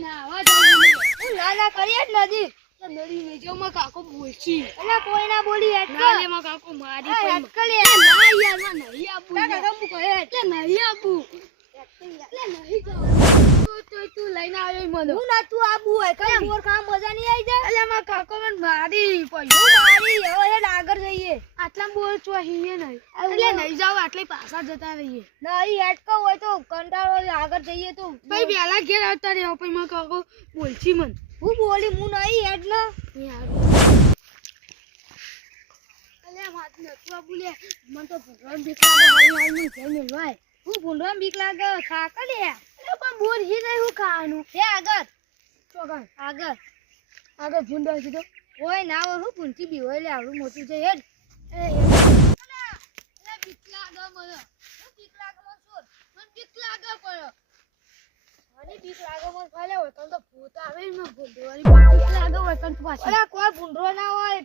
ના આવા જાવ હું ના કરીએ જ નથી. નડી નહીં જાવ માં કાકો બોલછી એટલે કોઈ ના બોલી હેડ ના લે માં કાકો મારી કોઈ હેડ કર લે. ના યાર માં નહીં આપું કાકા હું કહે એટલે નહીં આપું એટલે નહીં જાવ તું લઈને આવ્યો મને હું ના તું આબુ હોય કઈ બોર ખામ મજા નહીં આવી જાય. એટલે માં કાકો મને મારી હું મારી હવે હેડ આગળ જઈએ. આટલા બોલ છો હીએ નહીં એટલે નહીં જાવ આટલે પાછા જતા રહીએ નહીં હેડ કો હોય તો કંટાળો આગળ જઈએ તો ભાઈ બેલા ઘેર આવતા રહ્યો પછી માં કાકો બોલછી મને હું બોલી હું નહીં હેડ ને અલ્યા માત નતું આ બોલે મને તો ભગવાન દીકરા હાલ નું જઈને ભાઈ હું ભૂંડવા બીક લાગે ખા કે લે. એટલે પણ બોલ હી નહીં હું ખાવાનું હે આગળ ચોગન આગળ આગળ ભૂંડા કીધો હોય ના હોય હું ભૂંટી બી હોય લે આવડું મોટું છે હેડ. બીક લાગે મને હું બીક લાગે મને શું મને બીક લાગે પડ્યો મને બીક લાગે મને ખાલે હોય તો ભૂત આવે ને ભૂંડવાની બીક લાગે હોય તો પાછી અરે કોઈ ભૂંડરો ના હોય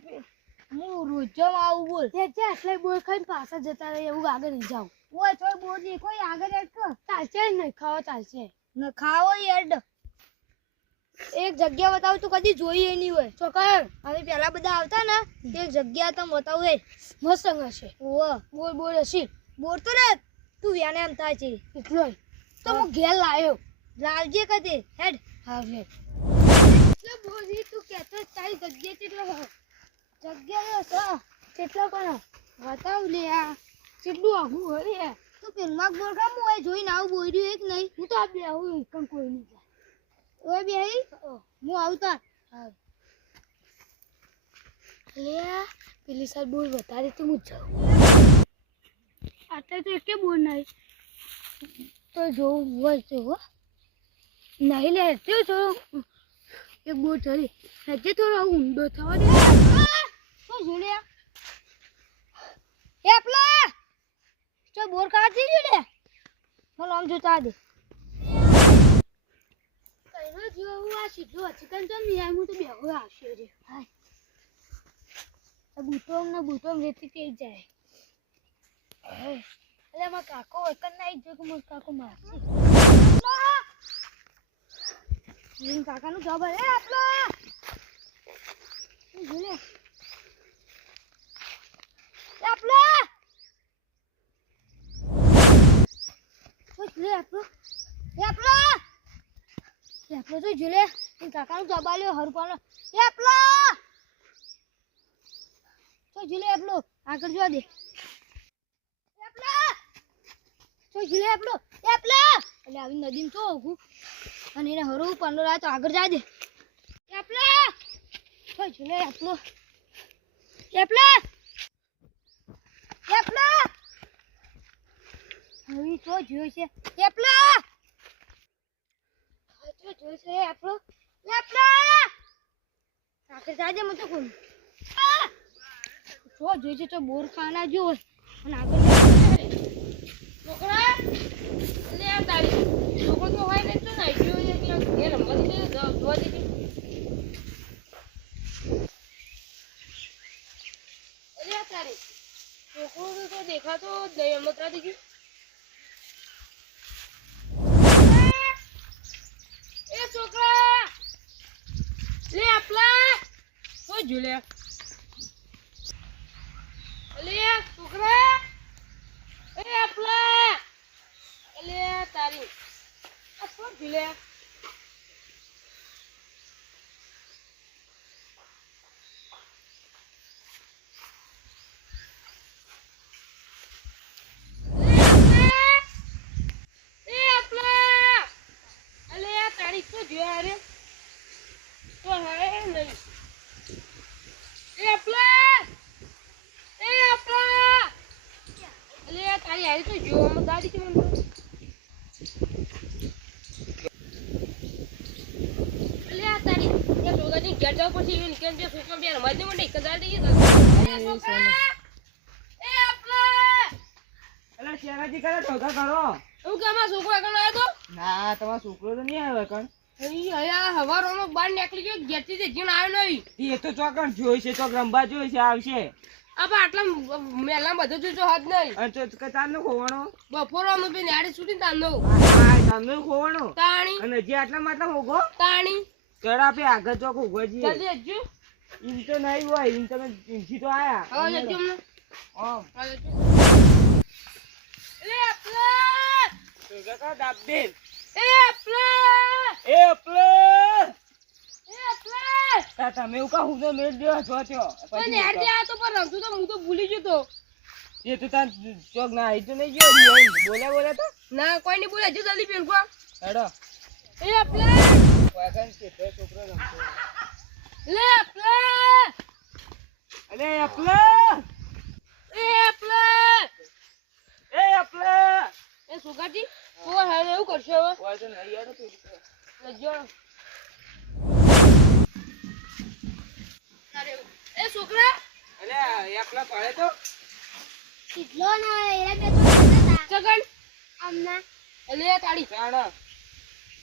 હું રોજમ આવું બોલ એટલે બોલ ખાઈને પાછા જતા રહે એવું આગળ નહીં જાવ ઓય થોય બોલી કોઈ આગળ હેડ કર ચાલશે જ નહીં ખાવા ચાલશે ન ખાવો હેડ. એક જગ્યા બતાવું તું કદી જોઈ એ નહીં હોય. ચોકર હવે પેલા બધા આવતા ને એક જગ્યા તમ બતાવું એ મસ્ત હશે ઓવો બોલ બોલ હશી બોલ તો ને તું વ્યાને એમ થાય છે એટલો તો હું ઘેર લાવ્યો લાવજે કદી હેડ. હા લે એટલે બોલી તું કહેતો તારી જગ્યા કેટલો જગ્યા કેટલા કોણ બતાવ લે આ કેટલું આઘું હરે તું પેલમાં બોલ કામ હોય જોઈને આવું બોલ્યું એક નહીં. હું તો આ બે આવું એકમ કોઈ નહીં જાય ઓય બેહી હું આવતા હા લે પેલી સાહેબ બોલ વધારે તો હું જાઉં આટલે તો એકે બોલ નહીં તો જોવું હોય તો હો નહીં લે તે જો એક બોલ ચડી હજે થોડો ઊંડો થવા દે શું જોડ્યા એ આપલા ચો બોર કાઢી જો લે મને આમ જોતા દે કઈનો જો હું આ સીધો અચકન તો નહીં હું તો બેહો આવશે રે હાય આ બૂટોમ રેતી કે જાય એટલે મારા કાકો એકન નહીં જો કે મારા કાકો મારશે કાકાનું જવાબ એ આપલા જોલે આપલા લે આપલો તો જોલે કાકાનું જવાબ આલ્યો હરપાનો એ આપલા તો જોલે આપલો આગળ જોવા દે આપલા તો જોલે આપલો આપલા એટલે આવી નદીમાં તો હોગું અને એને હરવું પાંડો રાત આગળ જા દે આપલા તો જોલે આપલો આપલા આપલા હવે તો જોયો છે આપલા તો જોયો છે આપલો આપલા આગળ જા દે મને તો કોણ તો જોઈ છે તો બોર ખાના જો અને આગળ છોકરા લે આ તારી છોકરો તો હોય ને તો નહીં ગયો એટલે ઘેર રમવા દીધે જોવા દીધી અરે આ તારી છોકરો તો દેખાતો જ નહીં અમતરા દીધી એ છોકરા લે આપલા તો ઝૂલે અલે છોકરા એ આપલા અલે તારી આ તો ઝૂલે ના તમારો છોકરો તો નહીં આવ્યો કણ હવારોનો બાર નીકળી ગયો ઘેરથી જીણ આવ્યો નહીં એ તો ચોકણ જોઈ છે ચોક રંબા જોઈ છે આવશે આપણે આટલા મેલા બધું જોજો હાથ નહીં અને તો કે તારનો ખોવાનો બપોરનું બી ન્યારી છૂટી તારનો આ તારનો ખોવાનો તાણી અને હજી આટલા માટલા હોગો તાણી કેડા આપે આગળ ચોક હોગો જી જલ્દી હજુ ઈમ તો નહીં હોય ઈમ તમે ઈમથી તો આયા હવે જજો મને ઓમ એ આપલા તો કાકા દાબ દે એ આપલા એ પ્લે એ આપલા તા તમે ઉકા હું તો મેલ દેવા જોત્યો પણ ન્યારી આ તો પર રમતું તો હું તો ભૂલી ગયો તો એ તો તાર ચોક ના આઈ તો નહીં ગયો બોલા તો ના કોઈ નહીં બોલે હજુ જલ્દી પેલ કો હેડો એ આપલા વાગન કે તો છોકરો રમતો લે આપલા અલે અપલે એ આપલા એ અપલે એ સુગાજી ઓ હાલ એવું કરશો હવે ઓય તો નહીં યાર તો લજો એ છોકરા અલે એકલા પાડે તો કેટલો ના એરા બે તો ચગન આમના લે તાળી ચાણ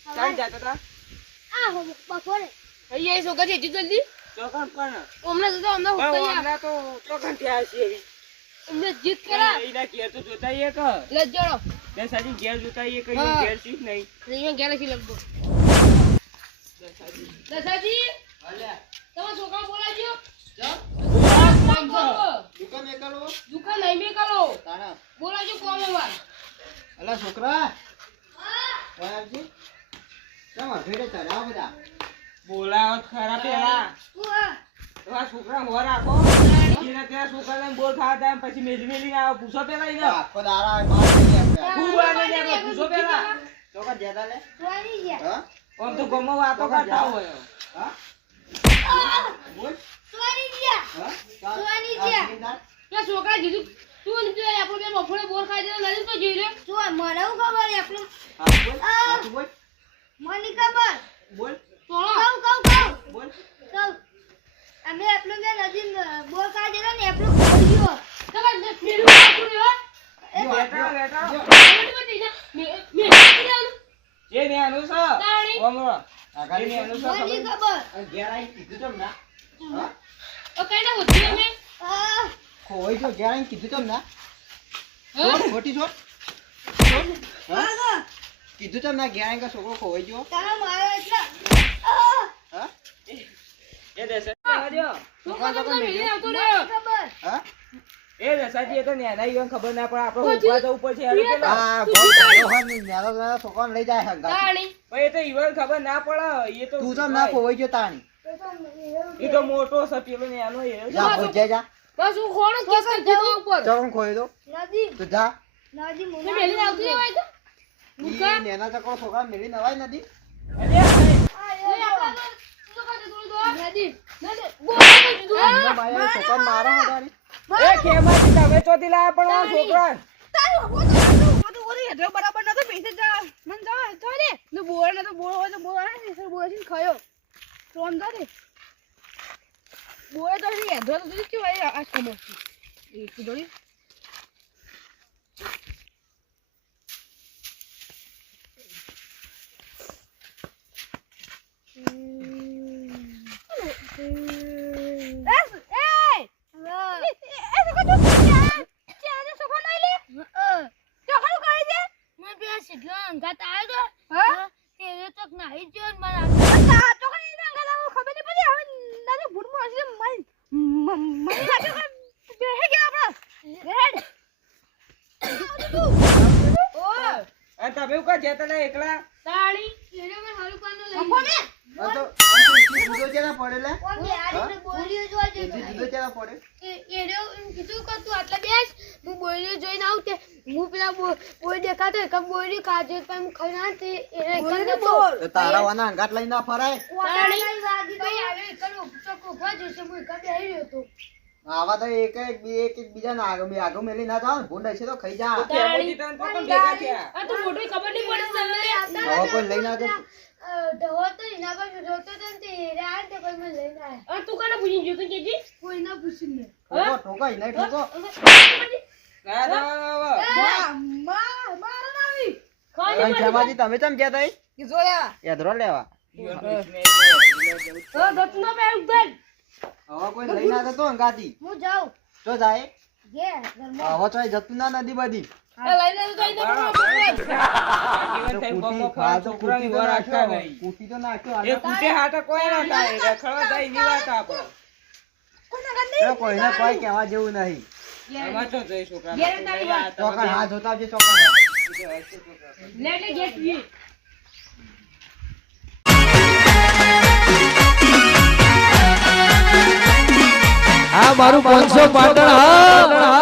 ચાણ જાતા તા આ હો બપોરે અહીંયા એ છોકરા હજુ જલ્દી ચોકન પણ હમણાં જતો હમણાં પણ હુકૈયા હમણાં તો ચોકન થયા છે એવી હમણાં જીત કરા એના ઘેર તો જોતા એક લજોડો ને સાજી ઘેર જોતા એક હા. ઘેર શીખ નહીં અહીંયા ગયા નથી લગભગ દસાજી અલ્યા તમે છોકરા બોલાજો દુકાન એકલો દુકાન નહીં મેં કરો તાણા બોલાજો કોમ વાર અલા છોકરા ઓયાજી તમાર ભેડે ચડાવ બધા બોલાવત ખરા પેલા તમારા છોકરા હોર રાખો એને ત્યાં છોકરાને બોલ ખાવા જાય પછી મેલી આવો પૂછો પેલા ઈને આખો દાડા માર થઈ ગયા ખૂબ આને જાય પૂછો પેલા ચોકા જેડા લે સોરી ગયા હા આમ તો ગમો વાતો કરતા હોય હા બોલ સોરી ગયા હા સોની ગયા. પેલા છોકરા કીધું તું ને આપણે બે બપોરે બોર ખાઈ દેલા નથી તો જોઈ લે જો મને હું ખબર આપણું હા બોલ મને ખબર બોલ તોળો બોલ કહું અમે આપણું બે નદી બોર કાઢી દેલા ને આપણું ખોલ્યો તમે જે ફેરું કાઢું રે જો લેટા લેટા એ ને અનુસા તાણી. ઓમરો આગળ એ ને અનુસા મને ખબર ખબર ઘેર આઈ કીધું તમ ના હા ઓ કઈના હોતી અમે આ ખોઈ જો ઘેર આઈ કીધું તમ ના હા ખોટી છોડ હા કીધું તમ ના ઘેર આઈ કા છોકરો ખોઈ જો તારા મારો એટલે હા એ દેસા આજો છોકરા તો મેલી આવતો રહ્યો ખબર હા એ દેસાજી એ તો નેના ઈવન ખબર ના પડે આપણે ઉભા જવું પડશે હેડો પેલા હા બહુ સારો હન નેરો નેરો છોકરાને લઈ જાય હંગા તાણી પણ એ તો ઈવન ખબર ના પડે એ તો તું તમ ના ખોઈ જો તાણી એ તો મોટો છે પેલો નેનો એ જા ભોજે જા બસ હું ખોણો કેસ કરી દીધો ઉપર ચોકન ખોઈ દો નદી તું જા નદી તે મુના મેલી આવતી રહેવાય તો ઈ નેના ચકડો છોકરા મેલી નવાય નથી એ આપણા તો શું કરે થોડું દો નદી બોલ દીધું એમને બાયા છોકરા મારા હજારી એ કેમાથી તમે ચોથી લાયા પણ આ છોકરા બરાબર નતો પૈસે જા મન જા તો દે ને બોલ ને તો બોલ હોય તો બોલ ને સર બોલ થી ખાયો તો આમ જા દે બોલ તો ની હેડો તો દીધી કે ભાઈ આ સમો એ કીધોડી અને તમે ઉકા જતા ને એકલા તાળી આ તો જુદો જેના પડે લે ઓકે આને બોલ્યો જોજે જુદો જેના પડે એડો કીધું કે તું આટલા બેસ હું બોલ્યો જોઈને આવું તે હું પેલા બોલ દેખાતો કે બોલ્યો કાજે પણ હું ખાઈ ના તે એને કને બોલ તો તારા વાના અંગાટ લઈને ના ફરાય વાળી વાગી તો આવે કનો ચોકો ભાજો છે હું કદે આવ્યો તો આવા તો એક બીજા ના આગળ મેલી ના જાવ ભૂંડ છે તો ખાઈ જા તો કેમોથી તને તો પણ ભેગા થયા આ તો મોટી ખબર નહીં પડી તમને હવે કોઈ લઈ ના જાય ઢવો તો એના પર જોતો તો તે આ તે કોઈ મને લઈને આયા આ તું કાને પૂછી જોતો કેજી કોઈ ના પૂછીને ઠોકો ઠોકો નહીં ઠોકો ના ના કઈ જમાજી તમે ચમ ગયા તઈ કે જોયા યાદરો લેવા તો દતનો પે ઉભર હવે કોઈ લઈ ના જતો અંગાતી હું જાઉં તો જાય ઘેર ઘરમાં હવે તો જતું ના નદી બધી છોકરાની વર રાખતા નહીં. કૂટી તો નાખ્યો એ કૂટે હાથે કોઈ ના થાય. રખડવા જાય એની વાત આપણે. કોઈને કોઈ કહેવા જેવું નહીં આમાં તો જઈ છોકરા. ઘેર તારી વાત. ચોકન હાથ ધોતા આવજે ચોકન આ મારું 500 પાટણ હા